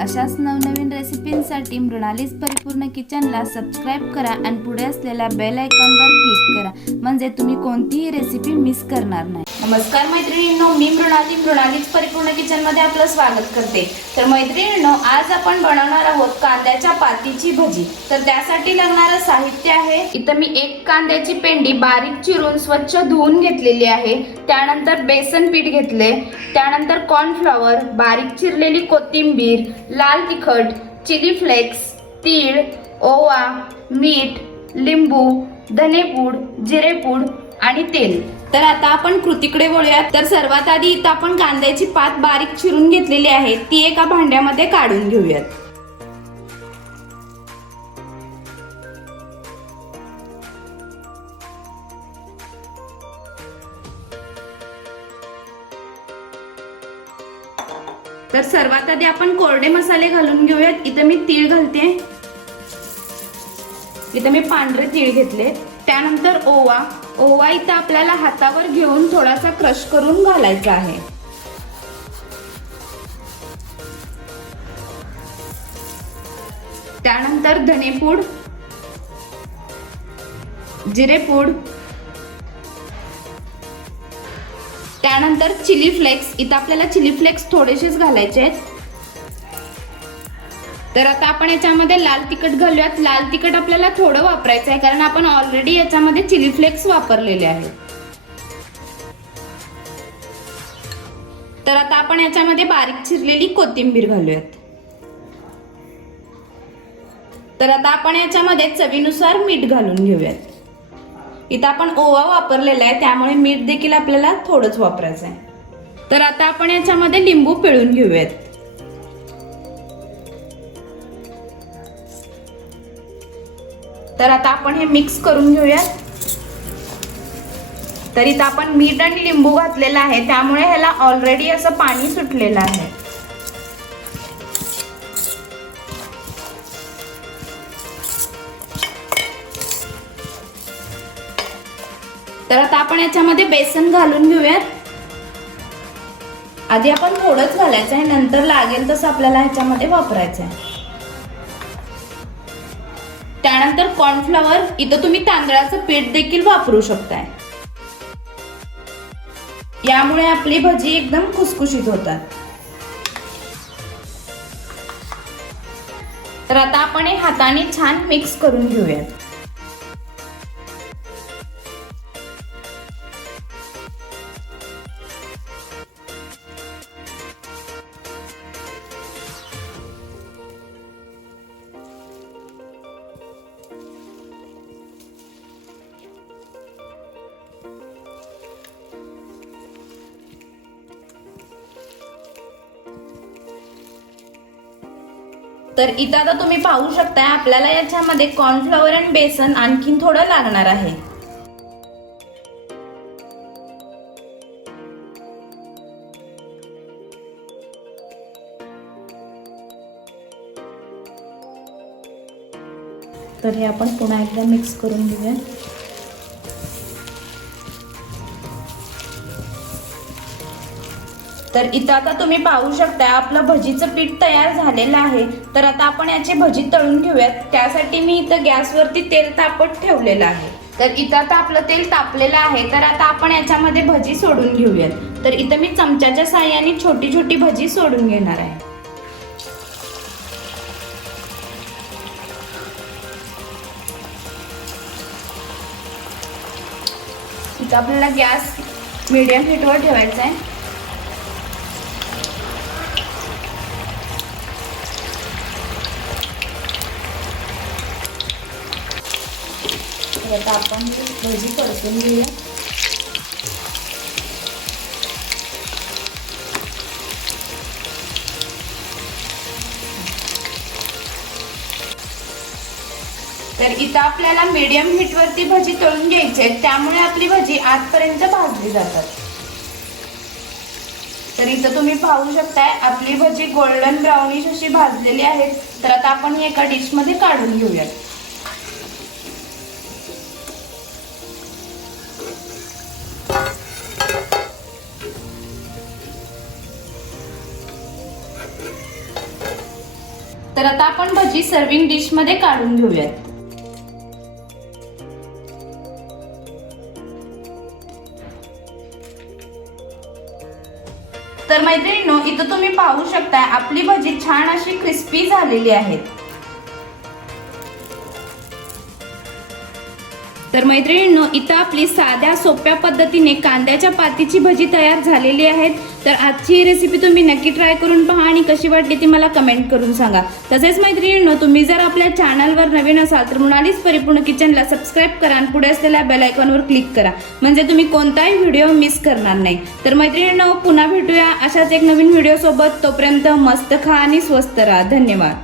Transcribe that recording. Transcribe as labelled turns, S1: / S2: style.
S1: अशाच नवनवीन रेसिपींसाठी मृणालीस परिपूर्ण किचनला सबस्क्राईब करा आणि पुढे असलेल्या बेल आयकॉनवर क्लिक करा. म्हणजे तुम्ही कोणतीही रेसिपी मिस करणार नाही. नमस्कार मैत्रिणींनो मी मृणाली. मृणालीच परिपूर्ण किचनमध्ये आपलं स्वागत करते. तर मैत्रिणींनो आज आपण बनवणार आहोत कांद्याच्या पातीची भजी. तर त्यासाठी लागणारं साहित्य आहे. इथं मी एक कांद्याची पेंडी बारीक चिरून स्वच्छ धुवून घेतलेली आहे. त्यानंतर बेसन पीठ घेतले त्यानंतर कॉर्नफ्लॉवर बारीक चिरलेली कोथिंबीर लाल तिखट चिली फ्लेक्स तीळ ओवा मीठ लिंबू धनेपूड जिरेपूड आणि तेल. तर आता आपण कृतीकडे वळूयात. तर सर्वात आधी इथं आपण कांद्याची पात बारीक चिरून घेतलेली आहे. ती एका भांड्यामध्ये काढून घेऊयात. तर सर्वात आधी आपण कोरडे मसाले घालून घेऊयात. इथं मी तीळ घालते. इथं मी पांढरे तीळ घेतले. त्यानंतर ओवा. ओवा इथं आपल्याला हातावर घेऊन थोडासा क्रश करून घालायचा आहे. त्यानंतर धनेपूड जिरेपूड त्यानंतर चिली फ्लेक्स. इथं आपल्याला चिली फ्लेक्स थोडेसेच घालायचे आहेत. तर आता आपण याच्यामध्ये लाल तिखट घालूयात. लाल तिखट आपल्याला थोडं वापरायचं आहे कारण आपण ऑलरेडी याच्यामध्ये चिली फ्लेक्स वापरलेले आहेत. तर आता आपण याच्यामध्ये बारीक चिरलेली कोथिंबीर घालूयात. तर आता आपण याच्यामध्ये चवीनुसार मीठ घालून घेऊयात. इथं आपण ओवा वापरलेला आहे त्यामुळे मीठ देखील आपल्याला थोडंच वापरायचं आहे तर आता आपण याच्यामध्ये लिंबू पिळून घेऊयात. तर आता आपण हे मिक्स करून घेऊयात. तर इथं आपण मीठ आणि लिंबू घातलेलं आहे त्यामुळे ह्याला ऑलरेडी असं पाणी सुटलेलं आहे. तर आता आपण याच्यामध्ये बेसन घालून घेऊयात. आधी आपण थोडंच घालायचं आहे नंतर लागेल तसं आपल्याला ह्याच्यामध्ये वापरायचं आहे. त्यानंतर कॉर्नफ्लॉवर इथं तुम्ही तांदळाचं पीठ देखील वापरू शकताय. यामुळे आपली भजी एकदम खुसखुशीत होतात. तर आता आपण हे हाताने छान मिक्स करून घेऊयात. तर इथं आता तुम्ही पाहू शकताय आपल्याला याच्यामध्ये कॉर्नफ्लॉवर आणि बेसन आणखीन थोडं लागणार आहे. तर हे आपण पुन्हा एकदा मिक्स करून घेऊया. तर इथं आता तुम्ही पाहू शकता आपलं भजीचं पीठ तयार झालेलं आहे. तर आता आपण याची भजी तळून घेऊयात. त्यासाठी मी इथं गॅसवरती तेल तापत ठेवलेलं आहे. तर इथं आता आपलं तेल तापलेलं आहे. तर आता आपण याच्यामध्ये भजी सोडून घेऊयात. तर इथं मी चमच्याच्या साह्याने छोटी छोटी भजी सोडून घेणार आहे. इथं आपल्याला गॅस मीडियम हीटवर ठेवायचा आहे. तर आता आपण भजी परतून घेऊया. तर इथं आपल्याला मीडियम हीटवरती भजी तळून घ्यायची आहे त्यामुळे आपली भजी आतपर्यंत भाजली जातात. तर इथं तुम्ही पाहू शकताय आपली भजी गोल्डन ब्राउनिश अशी भाजलेली आहे तर आता आपण एका डिशमध्ये काढून घेऊयात. आता आपण भजी सर्विंग डिशमध्ये काढून घेऊयात. तर मैत्रिणींनो इथं तुम्ही पाहू शकता आपली भजी छान अशी क्रिस्पी झालेली आहेत. तर मैत्रिणींनो इथं आपली साध्या सोप्या पद्धतीने कांद्याच्या पातीची भजी तयार झालेली आहेत. तर आजची ही रेसिपी तुम्ही नक्की ट्राय करून पहा आणि कशी वाटली ती मला कमेंट करून सांगा. तसेच मैत्रिणींनो तुम्ही जर आपल्या चॅनलवर नवीन असाल तर मृणालीच परिपूर्ण किचनला सबस्क्राईब करा आणि पुढे असलेल्या बेलायकॉनवर क्लिक करा. म्हणजे तुम्ही कोणताही व्हिडिओ मिस करणार नाही. तर मैत्रिणींनो पुन्हा भेटूया अशाच एक नवीन व्हिडिओसोबत तोपर्यंत मस्त खा आणि स्वस्त राहा. धन्यवाद.